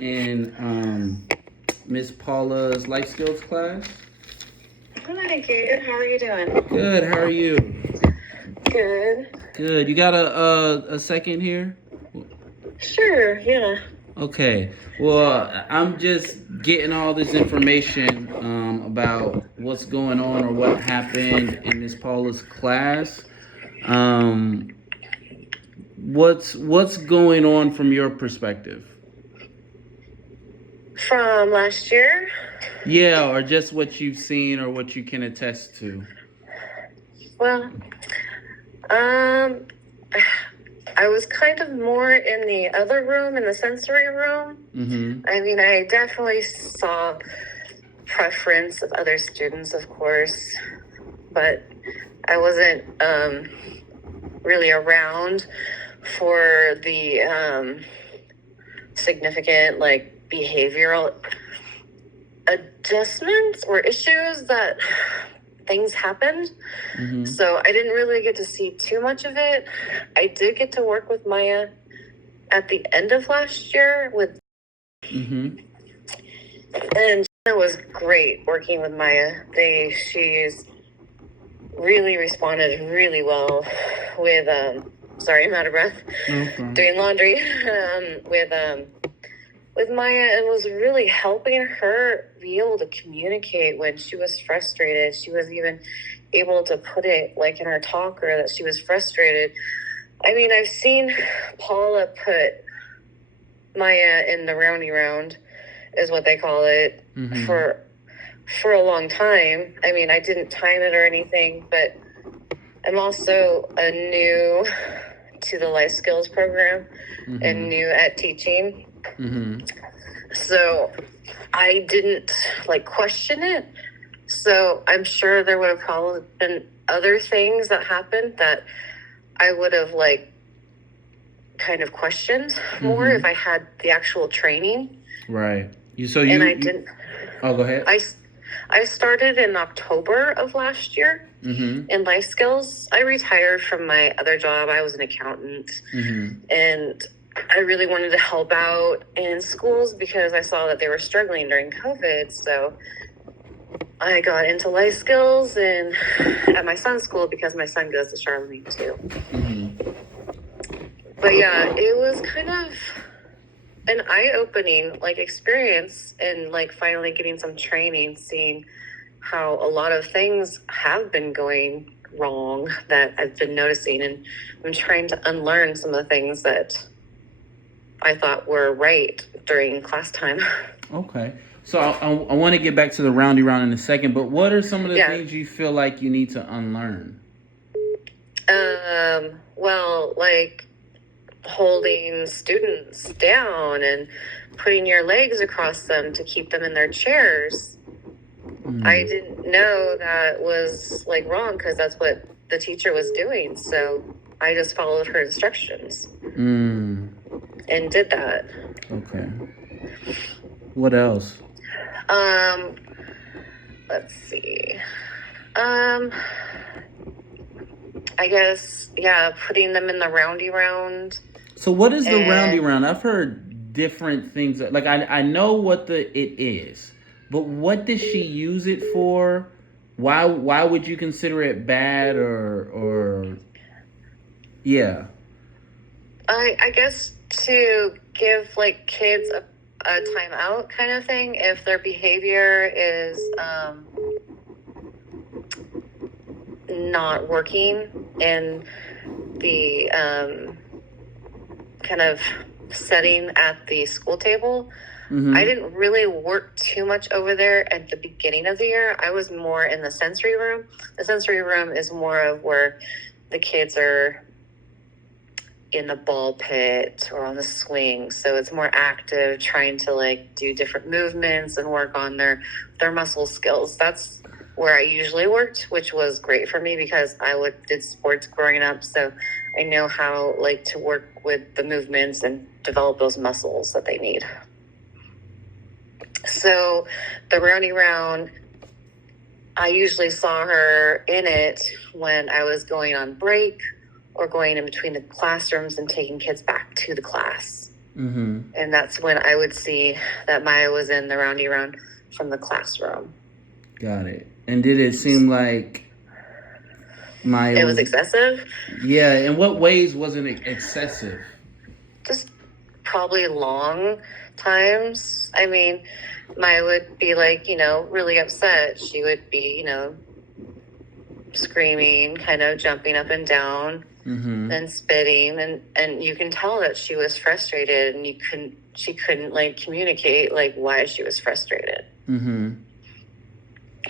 in Miss Paula's life skills class. Hi, Gabe. How are you doing? Good. How are you? Good. Good. You got a second here? Sure, yeah. Okay. Well, I'm just getting all this information about what's going on or what happened in Miss Paula's class. Um, what's going on from your perspective? From last year? Yeah, or just what you've seen or what you can attest to. Well, um, I was kind of more in the other room, in the sensory room. Mm-hmm. I mean, I definitely saw preference of other students, of course, but I wasn't really around for the significant, like, behavioral adjustments or issues that things happened. Mm-hmm. So I didn't really get to see too much of it. I did get to work with Maya at the end of last year Mm-hmm. and it was great working with Maya. She's really responded really well with sorry, I'm out of breath. No problem. Doing laundry with Maya, and was really helping her be able to communicate when she was frustrated. She was even able to put it like in her talker that she was frustrated. I mean, I've seen Paula put Maya in the roundy round, is what they call it, Mm-hmm. for a long time. I mean, I didn't time it or anything, but I'm also a new to the life skills program Mm-hmm. and new at teaching. Mm-hmm. So I didn't like question it. So I'm sure there would have probably been other things that happened that I would have like kind of questioned more if I had the actual training. Right. And I didn't. Oh, go ahead. I started in October of last year Mm-hmm. in life skills. I retired from my other job. I was an accountant. Mm-hmm. And I really wanted to help out in schools because I saw that they were struggling during COVID. So I got into life skills and at my son's school because my son goes to Charlemagne too. Mm-hmm. But yeah, it was kind of an eye-opening like experience and like finally getting some training, seeing how a lot of things have been going wrong that I've been noticing, and I'm trying to unlearn some of the things that I thought were right during class time. Okay. So I want to get back to the roundy round in a second, but what are some of the things you feel like you need to unlearn? Well, like holding students down and putting your legs across them to keep them in their chairs. I didn't know that was like wrong because that's what the teacher was doing. So I just followed her instructions and did that. Okay. What else? Let's see. I guess, yeah, putting them in the roundy round. So what is the roundy round? I've heard different things. Like I know what it is, but what does she use it for? Why would you consider it bad or yeah? I guess to give like kids a time out kind of thing if their behavior is not working in the kind of setting at the school table. Mm-hmm. I didn't really work too much over there at the beginning of the year. I was more in the sensory room. The sensory room is more of where the kids are in the ball pit or on the swing. So it's more active, trying to like do different movements and work on their muscle skills. That's where I usually worked, which was great for me because I did sports growing up. So I know how like to work with the movements and develop those muscles that they need. So the roundy round, I usually saw her in it when I was going on break or going in between the classrooms and taking kids back to the class. Mm-hmm. And that's when I would see that Maya was in the roundy round from the classroom. Got it. And did it seem like Maya It was was? excessive. Yeah. In what ways wasn't it excessive? Just probably long times. I mean, Maya would be like, really upset. She would be, screaming, kind of jumping up and down Mm-hmm. and spitting, and you can tell that she was frustrated, and she couldn't like communicate like why she was frustrated. Mm-hmm.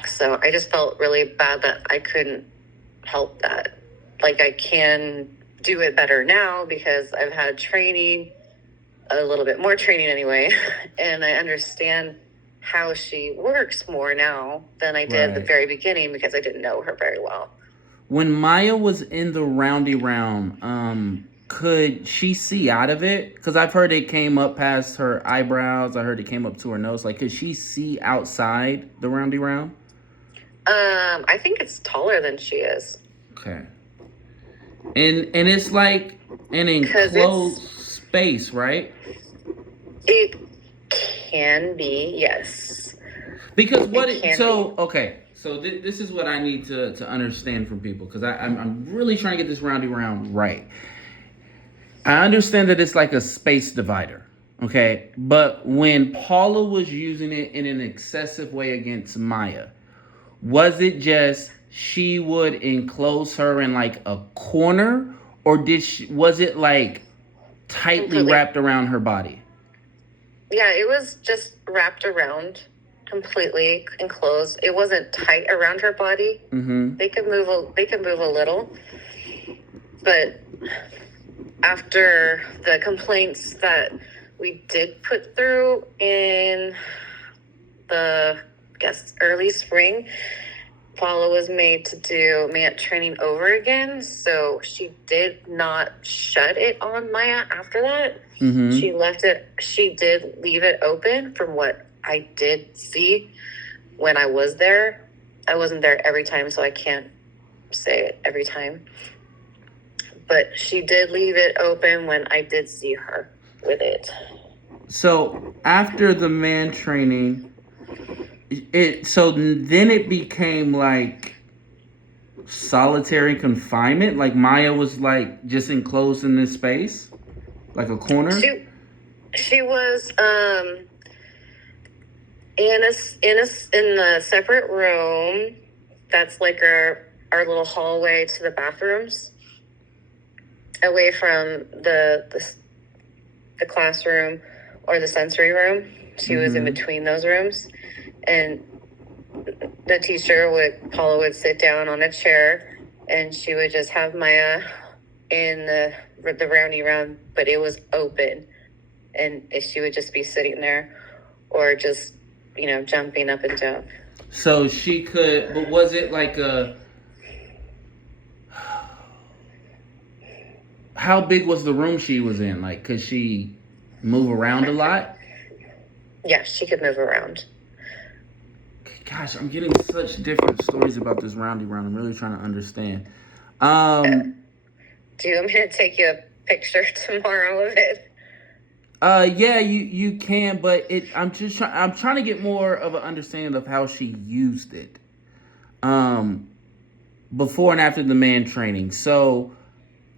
So I just felt really bad that I couldn't help that. Like, I can do it better now because I've had training, a little bit more training anyway, and I understand how she works more now than I did at the Right. very beginning because I didn't know her very well. When Maya was in the roundy round, could she see out of it? Because I've heard it came up past her eyebrows. I heard it came up to her nose. Like, could she see outside the roundy round? I think it's taller than she is. Okay. And it's like an Because enclosed space, right? it can be, yes. Because It can be. okay. So this is what I need to understand from people because I'm really trying to get this roundy round right. I understand that it's like a space divider, okay? But when Paula was using it in an excessive way against Maya, was it just she would enclose her in like a corner, or was it like tightly Completely. wrapped around her body? Yeah, it was just wrapped around, completely enclosed. It wasn't tight around her body. Mm-hmm. They could move. They could move a little, but after the complaints that we did put through in the, I guess, early spring, Paula was made to do MANT training over again. So she did not shut it on Maya after that. Mm-hmm. She did leave it open from what I did see when I was there. I wasn't there every time, so I can't say it every time. But she did leave it open when I did see her with it. So after the man training, then it became like solitary confinement. Like Maya was like just enclosed in this space, like a corner. She was in the separate room. That's like our little hallway to the bathrooms, away from the classroom or the sensory room. She was in between those rooms, and Paula would sit down on a chair, and she would just have Maya in the roundy round, but it was open, and she would just be sitting there, or just jumping up and down. So she could, but was it like a? How big was the room she was in? Like, could she move around a lot? Yeah, she could move around. Gosh, I'm getting such different stories about this roundy round. I'm really trying to understand. Do you want me to take you a picture tomorrow of it? Yeah, you can, but I'm trying to get more of an understanding of how she used it. Before and after the man training. So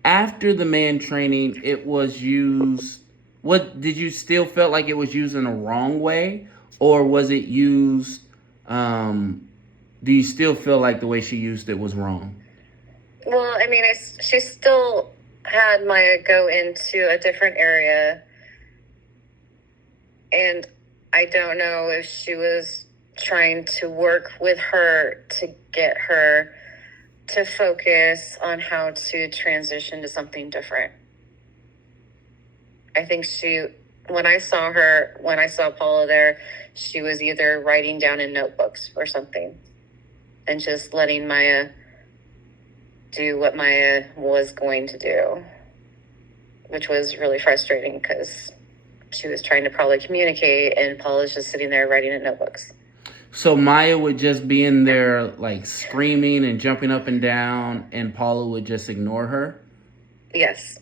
after the man training, it was used. What did you still felt like it was used in a wrong way, or was it used? Do you still feel like the way she used it was wrong? Well, I mean, she still had Maya go into a different area, and I don't know if she was trying to work with her to get her to focus on how to transition to something different. I think when I saw Paula there, she was either writing down in notebooks or something and just letting Maya do what Maya was going to do, which was really frustrating because she was trying to probably communicate, and Paula's just sitting there writing in notebooks. So Maya would just be in there like screaming and jumping up and down, and Paula would just ignore her? Yes.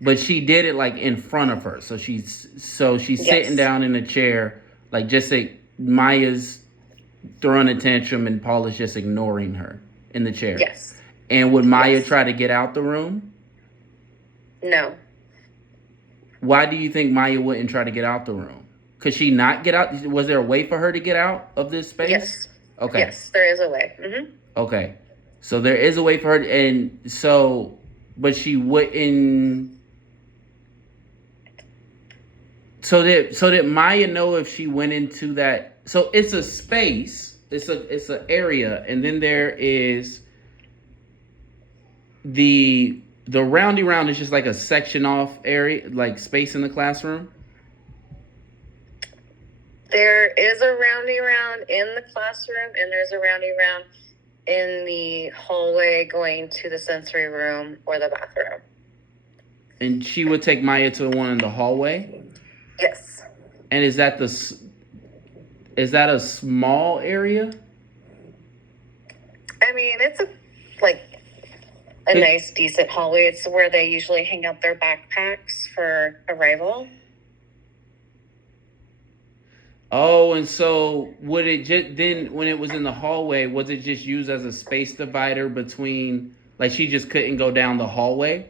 but she did it like in front of her. So she's sitting Yes. down in a chair, like just say Maya's throwing a tantrum and Paul is just ignoring her in the chair. Yes. And would Maya Yes. try to get out the room? No. Why do you think Maya wouldn't try to get out the room? Could she not get out? Was there a way for her to get out of this space? Yes. Okay. Yes, there is a way. Mm-hmm. Okay. So there is a way for her, and so, but she wouldn't. So did Maya know if she went into that? So it's a space. It's an area, and then there is the roundy round is just like a section off area, like space in the classroom. There is a roundy round in the classroom, and there's a roundy round in the hallway going to the sensory room or the bathroom. And she would take Maya to the one in the hallway. Yes. And is that a small area? I mean, it's a nice, decent hallway. It's where they usually hang out their backpacks for arrival. Oh, and so would it just then when it was in the hallway, was it just used as a space divider between, like she just couldn't go down the hallway?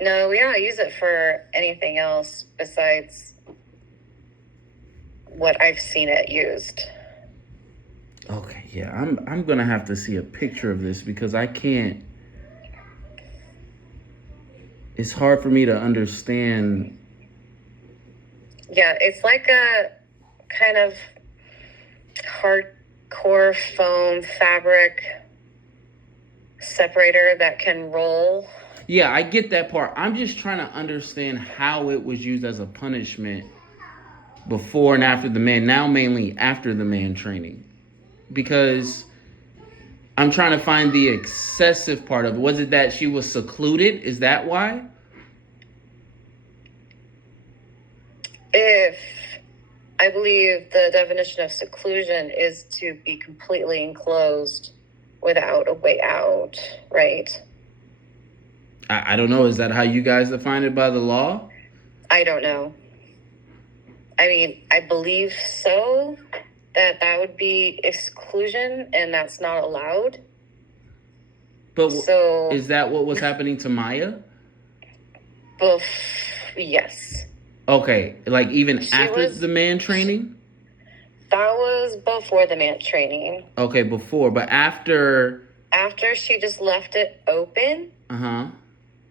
No, we don't use it for anything else besides what I've seen it used. Okay, yeah, I'm gonna have to see a picture of this because I can't. It's hard for me to understand. Yeah, it's like a kind of hardcore foam fabric separator that can roll. Yeah, I get that part. I'm just trying to understand how it was used as a punishment before and after the man, now mainly after the man training. Because I'm trying to find the excessive part of it. Was it that she was secluded? Is that why? If I believe the definition of seclusion is to be completely enclosed without a way out, right? I don't know. Is that how you guys define it by the law? I don't know. I mean, I believe so, that would be exclusion and that's not allowed. But so, is that what was happening to Maya? Yes. Okay, like even after the man training? That was before the man training. Okay, before, but after... After she just left it open. Uh-huh.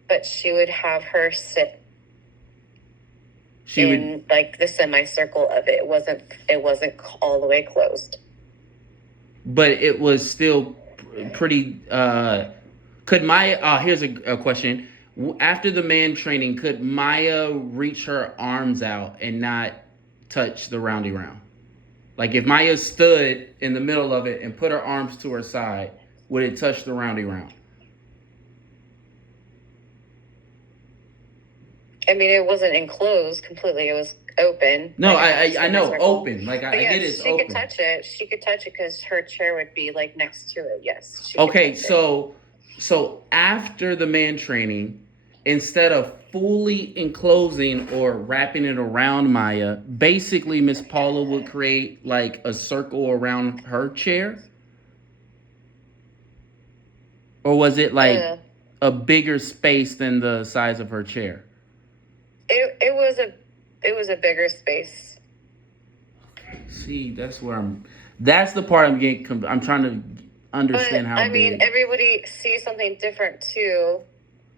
But she would have her sit in like the semicircle of it. It wasn't all the way closed. But it was still pretty... Could Maya... here's a question. After the man training, could Maya reach her arms out and not touch the roundy round? Like if Maya stood in the middle of it and put her arms to her side, would it touch the roundy round? I mean, it wasn't enclosed completely. It was open. No, like, I know, open. Like I get it's she open. Could touch it. She could touch it because her chair would be like next to it. Yes. Okay, so after the man training, instead of fully enclosing or wrapping it around Maya, basically Miss Paula would create like a circle around her chair? Or was it like a bigger space than the size of her chair? It was a bigger space. See, that's the part I'm trying to understand how big. I mean, everybody sees something different too.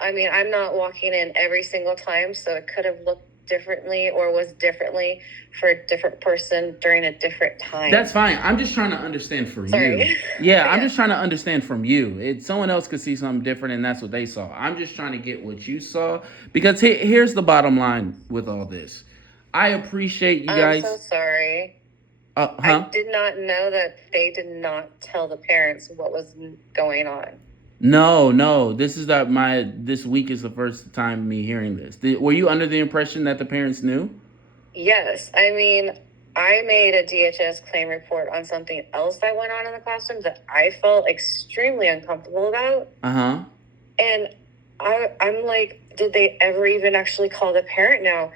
I mean, I'm not walking in every single time, so it could have looked differently or was differently for a different person during a different time. That's fine. I'm just trying to understand from you. Yeah, I'm just trying to understand from you. Someone else could see something different and that's what they saw. I'm just trying to get what you saw because here's the bottom line with all this. I appreciate you guys. I'm so sorry. I did not know that they did not tell the parents what was going on. No. This week is the first time me hearing this. Were you under the impression that the parents knew? Yes. I mean, I made a DHS claim report on something else that went on in the classroom that I felt extremely uncomfortable about. Uh-huh. And I'm like, did they ever even actually call the parent now?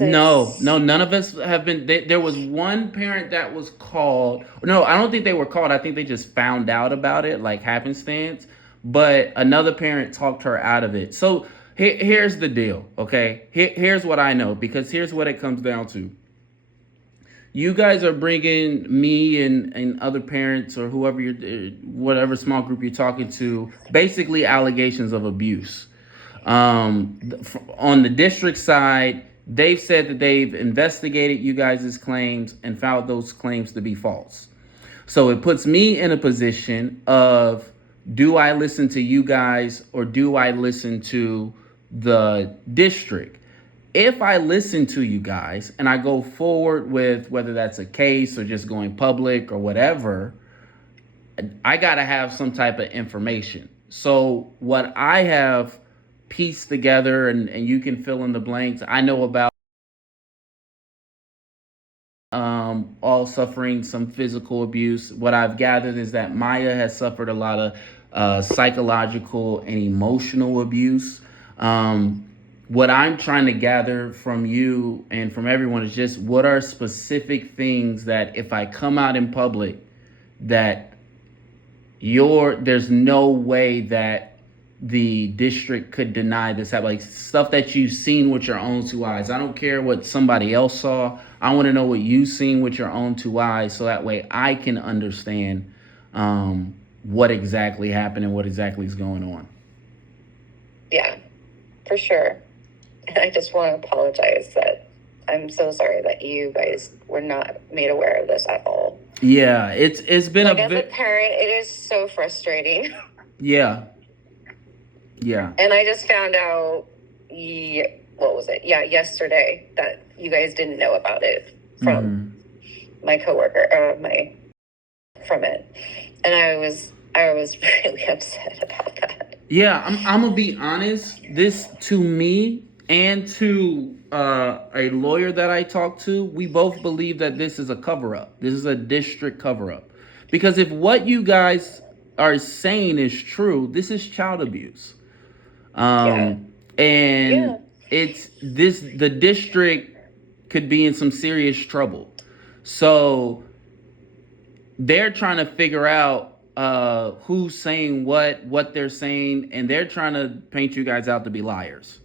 No, Since no, none of us have been. There was one parent that was called. No, I don't think they were called. I think they just found out about it, like happenstance. But another parent talked her out of it. So here's the deal, okay? Here's what I know, because here's what it comes down to. You guys are bringing me and other parents or whoever you're, whatever small group you're talking to, basically allegations of abuse. On the district side, they've said that they've investigated you guys' claims and found those claims to be false. So it puts me in a position of, do I listen to you guys or do I listen to the district? If I listen to you guys and I go forward with whether that's a case or just going public or whatever, I got to have some type of information. So what I have pieced together, and you can fill in the blanks, I know about all suffering some physical abuse. What I've gathered is that Maya has suffered a lot of psychological and emotional abuse. What I'm trying to gather from you and from everyone is just, what are specific things that if I come out in public, that there's no way that the district could deny this, like stuff that you've seen with your own two eyes. I don't care what somebody else saw. I want to know what you've seen with your own two eyes, so that way I can understand what exactly happened and what exactly is going on. Yeah, for sure. And I just want to apologize that I'm so sorry that you guys were not made aware of this at all. Yeah, it's been like, as a parent, it is so frustrating. Yeah. Yeah. And I just found out, what was it? Yeah, yesterday, that you guys didn't know about it from my coworker, from it. And I was really upset about that. Yeah, I'm gonna be honest. This, to me and to a lawyer that I talked to, we both believe that this is a cover-up. This is a district cover-up. Because if what you guys are saying is true, this is child abuse. It's this, the district could be in some serious trouble. So they're trying to figure out who's saying what they're saying, and they're trying to paint you guys out to be liars.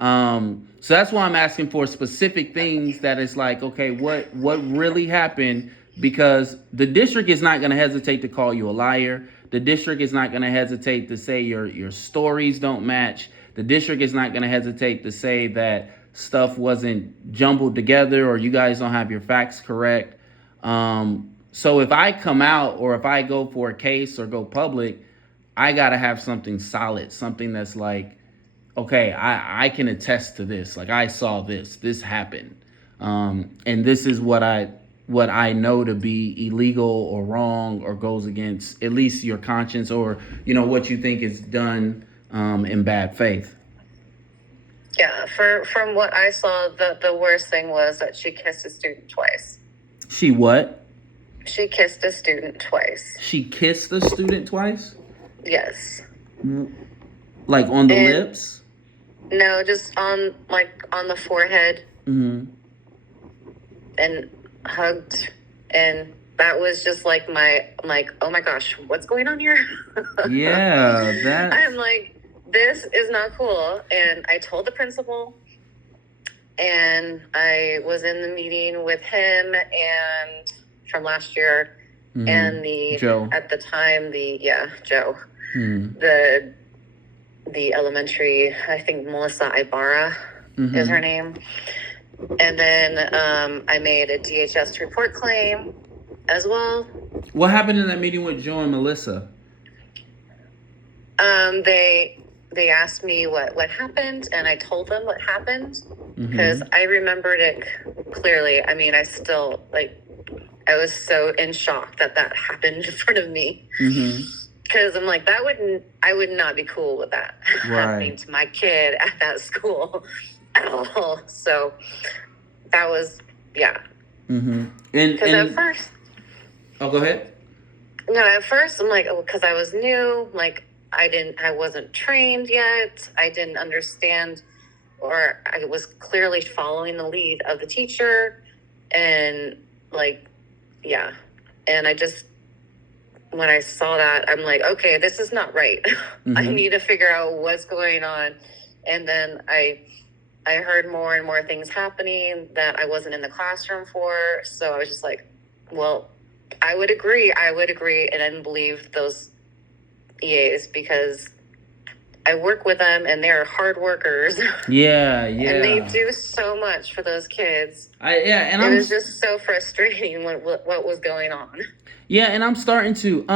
So that's why I'm asking for specific things that is like, okay, what really happened? Because the district is not going to hesitate to call you a liar. The district is not going to hesitate to say your stories don't match. The district is not going to hesitate to say that stuff wasn't jumbled together or you guys don't have your facts correct. So if I come out or if I go for a case or go public, I got to have something solid, something that's like, okay, I can attest to this. Like, I saw this happened. And this is what I know to be illegal or wrong or goes against at least your conscience or, what you think is done in bad faith. Yeah, from what I saw, the worst thing was that she kissed a student twice. She what? She kissed a student twice. She kissed a student twice? Yes. Like on the lips? No, just on the forehead. Mm-hmm. And hugged, and that was just like I'm like, oh my gosh, what's going on here? Yeah, that. I'm like, this is not cool. And I told the principal, and I was in the meeting with him and from last year, and Joe. At the time, Joe, the elementary, I think Melissa Ibarra is her name. And then I made a DHS report claim as well. What happened in that meeting with Joe and Melissa? They asked me what happened, and I told them what happened because I remembered it clearly. I mean, I still, I was so in shock that happened in front of me. Because I'm like, I would not be cool with that happening to my kid at that school at all. So that was, yeah. And at first, oh, go ahead. No, at first I'm like, oh, because I was new, like, I wasn't trained yet. I didn't understand, or I was clearly following the lead of the teacher. And like, yeah. And I just, when I saw that, I'm like, okay, this is not right. I need to figure out what's going on. And then I heard more and more things happening that I wasn't in the classroom for. So I was just like, well, I would agree. And I didn't believe those EAs because I work with them and they're hard workers. Yeah. And they do so much for those kids. And it was just so frustrating what was going on. Yeah, and I'm starting to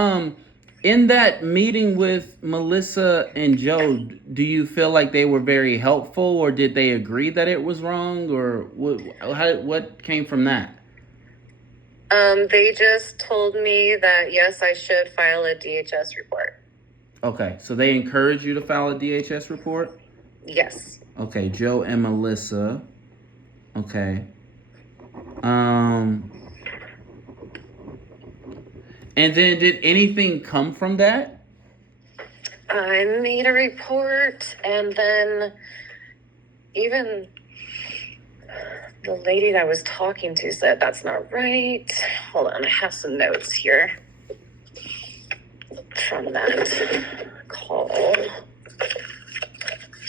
in that meeting with Melissa and Joe, do you feel like they were very helpful, or did they agree that it was wrong, or what came from that? They just told me that yes, I should file a DHS report. Okay, so they encouraged you to file a DHS report? Yes. Okay, Joe and Melissa. Okay. And then did anything come from that? I made a report, and then even the lady that I was talking to said that's not right. Hold on, I have some notes here from that call.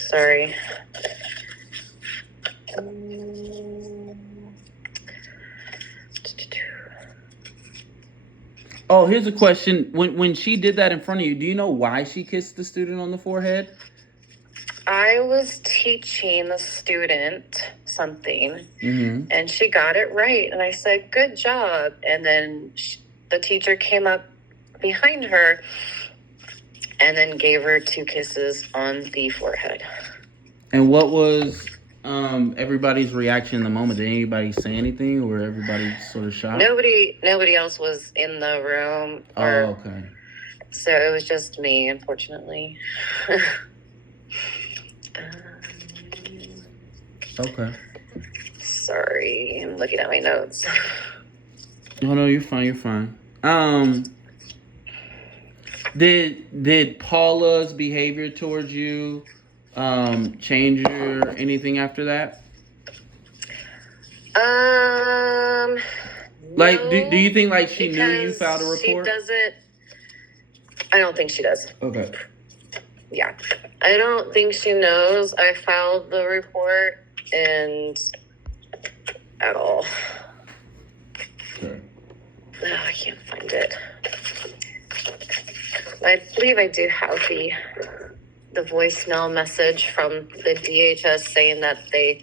Sorry. Oh, here's a question. When she did that in front of you, do you know why she kissed the student on the forehead? I was teaching the student something, and she got it right. And I said, good job. And then the teacher came up behind her and then gave her 2 kisses on the forehead. And what was everybody's reaction in the moment? Did anybody say anything, or everybody sort of shocked? Nobody else was in the room. Okay. So it was just me, unfortunately. Okay. Sorry, I'm looking at my notes. Oh no, you're fine. Did Paula's behavior towards you change or anything after that? Like, no, do you think like she knew you filed a report? She doesn't. I don't think she does. Okay. Yeah, I don't think she knows I filed the report and at all. Okay. Oh, I can't find it. I believe I do have the voicemail message from the DHS saying that they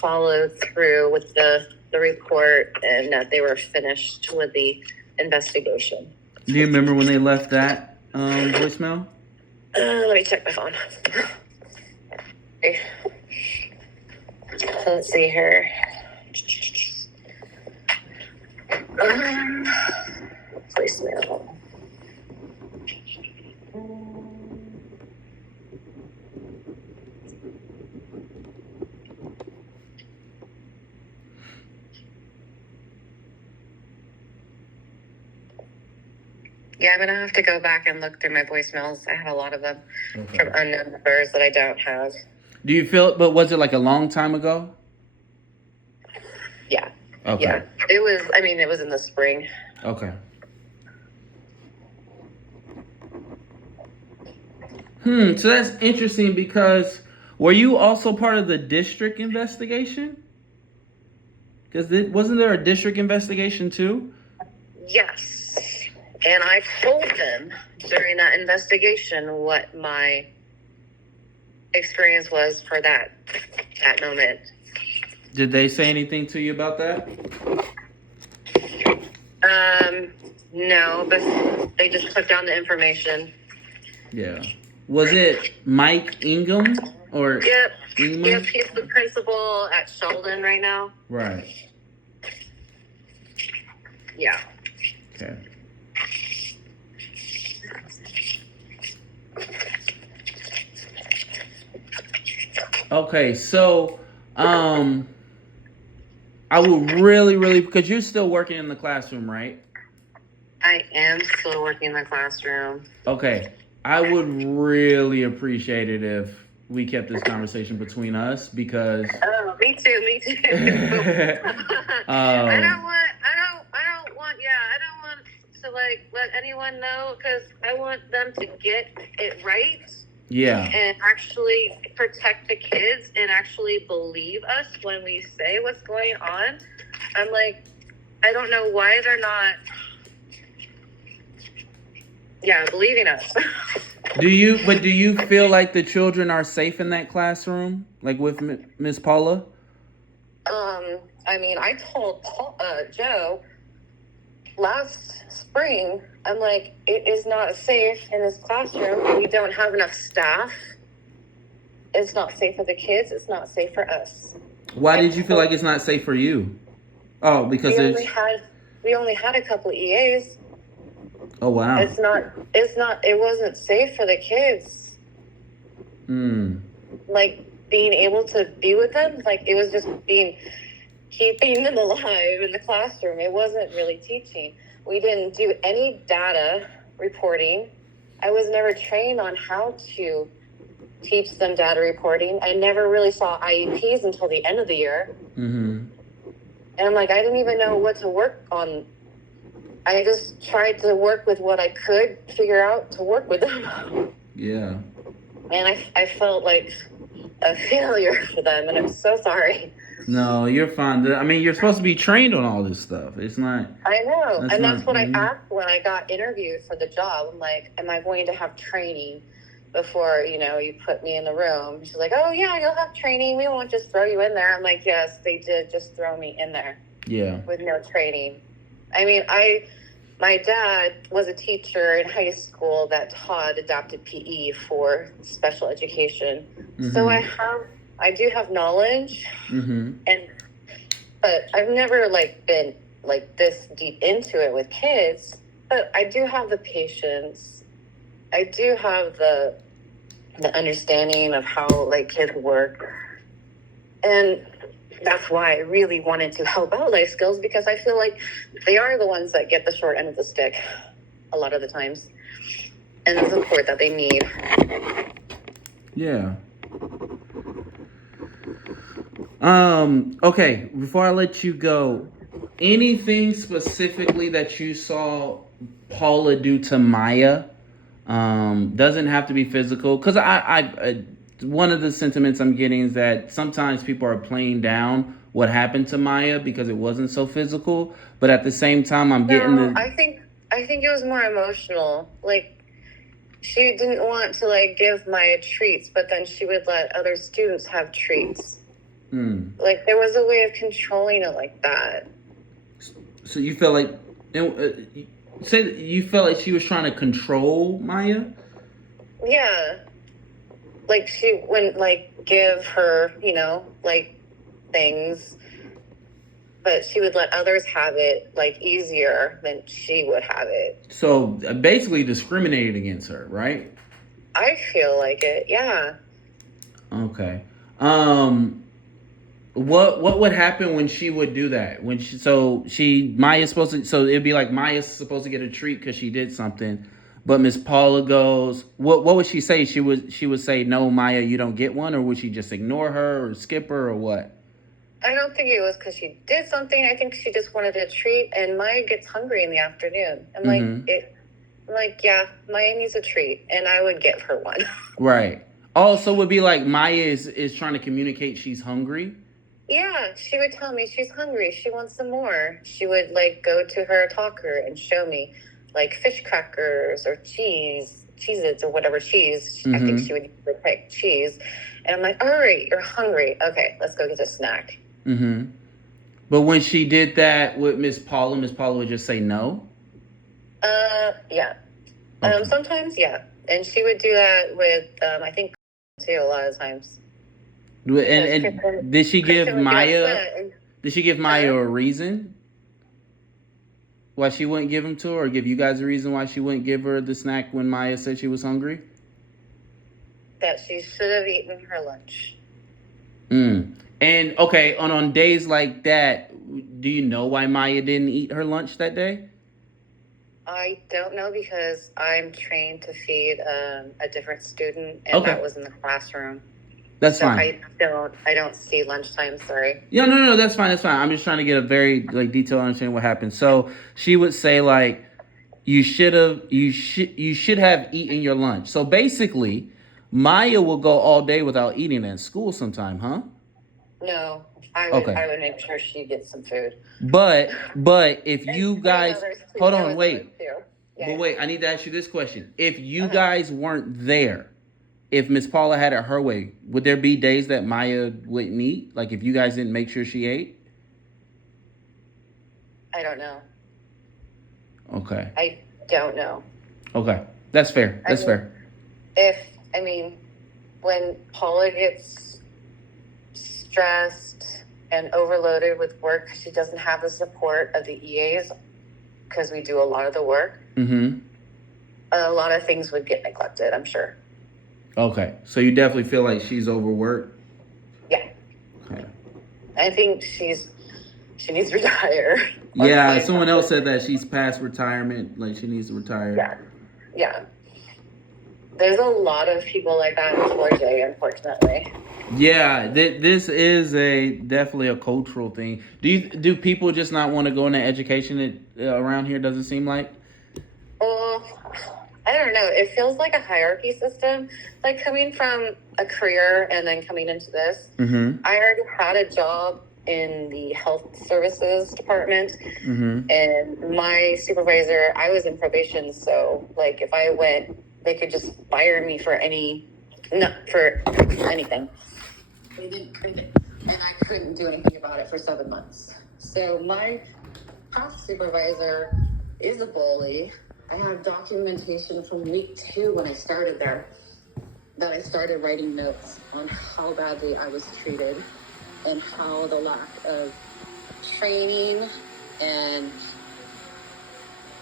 followed through with the report and that they were finished with the investigation. Do you remember when they left that voicemail? Let me check my phone. Okay. Let's see here. Voicemail. Yeah, I'm gonna have to go back and look through my voicemails. I have a lot of them from unknown numbers that I don't have. Do you feel? But was it like a long time ago? Yeah. Okay. Yeah. It was. I mean, it was in the spring. Okay. So that's interesting because were you also part of the district investigation? Because wasn't there a district investigation too? Yes. And I told them during that investigation what my experience was for that moment. Did they say anything to you about that? No, but they just put down the information. Yeah. Was it Mike Ingham or? Yep. Ingham? Yep, he's the principal at Sheldon right now. Right. Yeah. Okay. Okay, so I would really, because you're still working in the classroom, right? I am still working in the classroom. Okay. I would really appreciate it if we kept this conversation between us because Oh, me too, me too. um I don't want, yeah, I don't want to like let anyone know because I want them to get it right yeah. and actually protect the kids and actually believe us when we say what's going on. I'm like, I don't know why they're not, yeah, believing us. Do you feel like the children are safe in that classroom, like with Miss Paula? I mean, I told Joe last spring, I'm like, it is not safe in this classroom. We don't have enough staff. It's not safe for the kids. It's not safe for us. Why And did you feel like it's not safe for you? Oh, because we only had a couple of EAs. Oh wow. It wasn't safe for the kids. Like being able to be with them, like it was just keeping them alive in the classroom. It wasn't really teaching. We didn't do any data reporting. I was never trained on how to teach them data reporting. I never really saw IEPs until the end of the year. And I'm like, I didn't even know what to work on. I just tried to work with what I could figure out to work with them. Yeah. And I felt like a failure for them, and I'm so sorry. No, you're fine. I mean, you're supposed to be trained on all this stuff. It's not. I know. That's what I asked when I got interviewed for the job. I'm like, am I going to have training before, you put me in the room? She's like, oh, yeah, you'll have training. We won't just throw you in there. I'm like, yes, they did just throw me in there. Yeah. With no training. I mean, my dad was a teacher in high school that taught adapted PE for special education. So I do have knowledge, but I've never been this deep into it with kids. But I do have the patience. I do have the understanding of how kids work, and that's why I really wanted to help out Life Skills, because I feel like they are the ones that get the short end of the stick a lot of the times, and the support that they need. Yeah. Okay, before I let you go, anything specifically that you saw Paula do to Maya? Doesn't have to be physical, because I one of the sentiments I'm getting is that sometimes people are playing down what happened to Maya because it wasn't so physical, but at the same time I think it was more emotional. She didn't want to give Maya treats, but then she would let other students have treats. There was a way of controlling it like that. So you felt like you felt like she was trying to control Maya? Yeah. She wouldn't give her, things, but she would let others have it easier than she would have it. So basically discriminated against her, right? I feel like it, yeah. Okay. What would happen when she would do that? Maya's supposed to, so it'd be like Maya's supposed to get a treat because she did something, but Miss Paula goes, what would she say? She would say, no, Maya, you don't get one, or would she just ignore her or skip her or what? I don't think it was because she did something. I think she just wanted a treat, and Maya gets hungry in the afternoon. I'm yeah, Maya needs a treat, and I would give her one. Right. Also, would be like Maya is trying to communicate she's hungry. Yeah, she would tell me she's hungry. She wants some more. She would go to her talker and show me fish crackers or Cheez-Its or whatever cheese. I think she would pick cheese. And I'm like, all right, you're hungry. Okay, let's go get a snack. But when she did that with Miss Paula would just say no? Yeah. Okay. Sometimes, yeah. And she would do that with, I think, too, a lot of times. And did she give Maya? Did she give Maya a reason why she wouldn't give him to her, or give you guys a reason why she wouldn't give her the snack when Maya said she was hungry? That she should have eaten her lunch. And okay, on days like that, do you know why Maya didn't eat her lunch that day? I don't know because I'm trained to feed a different student, and Okay. that was in the classroom. That's So fine. I don't see lunchtime. Sorry. Yeah, no, that's fine. That's fine. I'm just trying to get a very like detailed understanding what happened. So she would say like, you should have eaten your lunch. So basically, Maya will go all day without eating at school sometime, huh? No, Okay. I would make sure she gets some food. But if And you I know guys there's two hold on, Noahs in this wait. too. But Yeah. wait, I need to ask you this question. If you Uh-huh. guys weren't there, if Miss Paula had it her way, would there be days that Maya wouldn't eat? Like if you guys didn't make sure she ate? I don't know. Okay. I don't know. Okay. That's fair. I That's mean, fair. I mean, when Paula gets stressed and overloaded with work, she doesn't have the support of the EAs because we do a lot of the work. Mm-hmm. A lot of things would get neglected, I'm sure. Okay. So you definitely feel like she's overworked? Yeah. Okay. I think she needs to retire. Yeah, someone else said that she's past retirement, like she needs to retire. Yeah. Yeah. There's a lot of people like that in 4J, unfortunately. Yeah, this is definitely a cultural thing. Do people just not want to go into education around here? Does it seem like? Well, I don't know. It feels like a hierarchy system. Like coming from a career and then coming into this, Mm-hmm. I already had a job in the health services department, Mm-hmm. and my supervisor, I was in probation, so like if I went, they could just fire me for for anything. They didn't, and I couldn't do anything about it for 7 months. So my past supervisor is a bully. I have documentation from week 2 when I started there that I started writing notes on how badly I was treated and how the lack of training and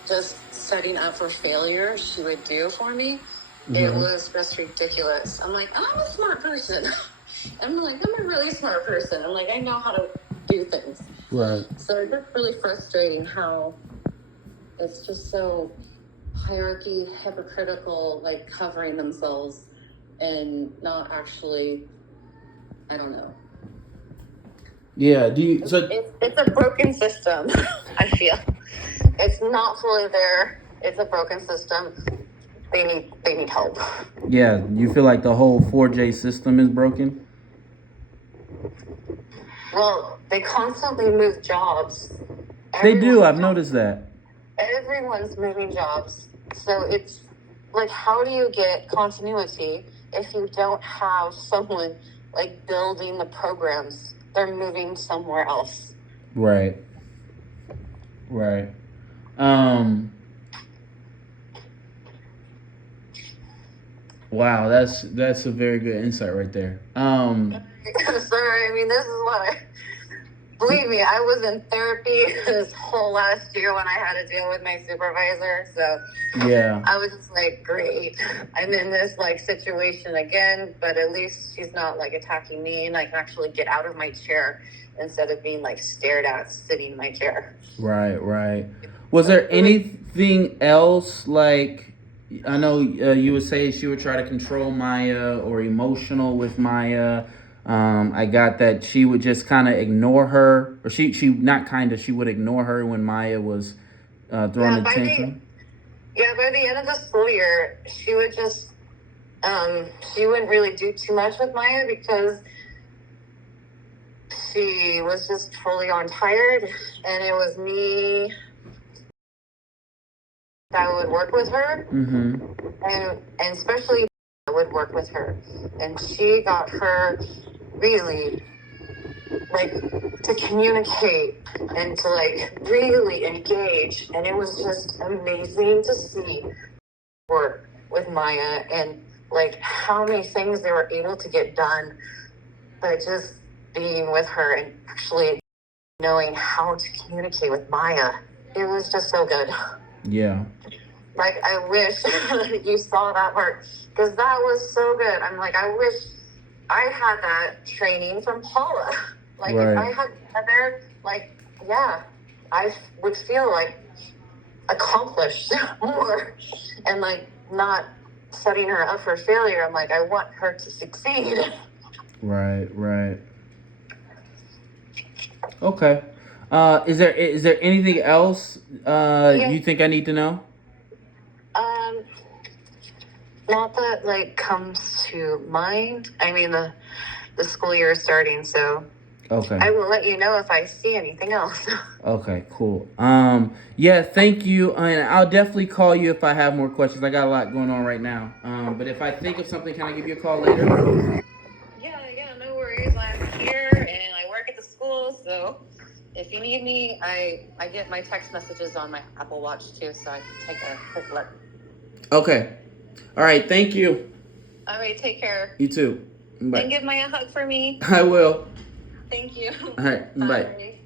just setting up for failure she would do for me. Mm-hmm. It was just ridiculous. I'm like, I'm a smart person. I'm a really smart person. I'm like, I know how to do things. Right. So it's just really frustrating how it's just so hierarchy, hypocritical, like covering themselves and not actually, I don't know. Yeah. It's a broken system. I feel it's not fully there. It's a broken system. They need help. Yeah. You feel like the whole 4J system is broken? Well, they constantly move jobs. They do. I've noticed that. Everyone's moving jobs. So it's like, how do you get continuity if you don't have someone like building the programs? They're moving somewhere else. Right. Right. Wow, that's a very good insight right there. Sorry, I mean, this is what believe me, I was in therapy this whole last year when I had to deal with my supervisor. So yeah, I was just like, great, I'm in this like situation again, but at least she's not like attacking me, and I can actually get out of my chair instead of being like stared at sitting in my chair. Right. Was there anything else like? I know you would say she would try to control Maya or emotional with Maya. I got that she would just kind of ignore her, or she not kind of, she would ignore her when Maya was throwing a tantrum. By the end of the school year, she would just she wouldn't really do too much with Maya because she was just fully on tired, and it was me that would work with her, and especially I would work with her, and she got her really like to communicate and to like really engage, and it was just amazing to see work with Maya and like how many things they were able to get done by just being with her and actually knowing how to communicate with Maya. It was just so good. Yeah. Like, I wish you saw that part because that was so good. I'm like, I wish I had that training from Paula. Like, right. If I had been there, like, yeah, I would feel like accomplish more and like not setting her up for failure. I'm like, I want her to succeed. Right. Okay. Is there anything else you think I need to know? Not that like comes to mind. I mean, the school year is starting, so Okay. I will let you know if I see anything else. Okay, cool. Yeah, thank you, and I'll definitely call you if I have more questions. I got a lot going on right now. But if I think of something, can I give you a call later? Yeah, no worries. I'm here and I work at the school, so if you need me, I get my text messages on my Apple Watch too, so I can take a quick look. Okay. All right. Thank you. All right, take care. You too. Bye. And give Maya a hug for me. I will. Thank you. All right. Bye. Bye.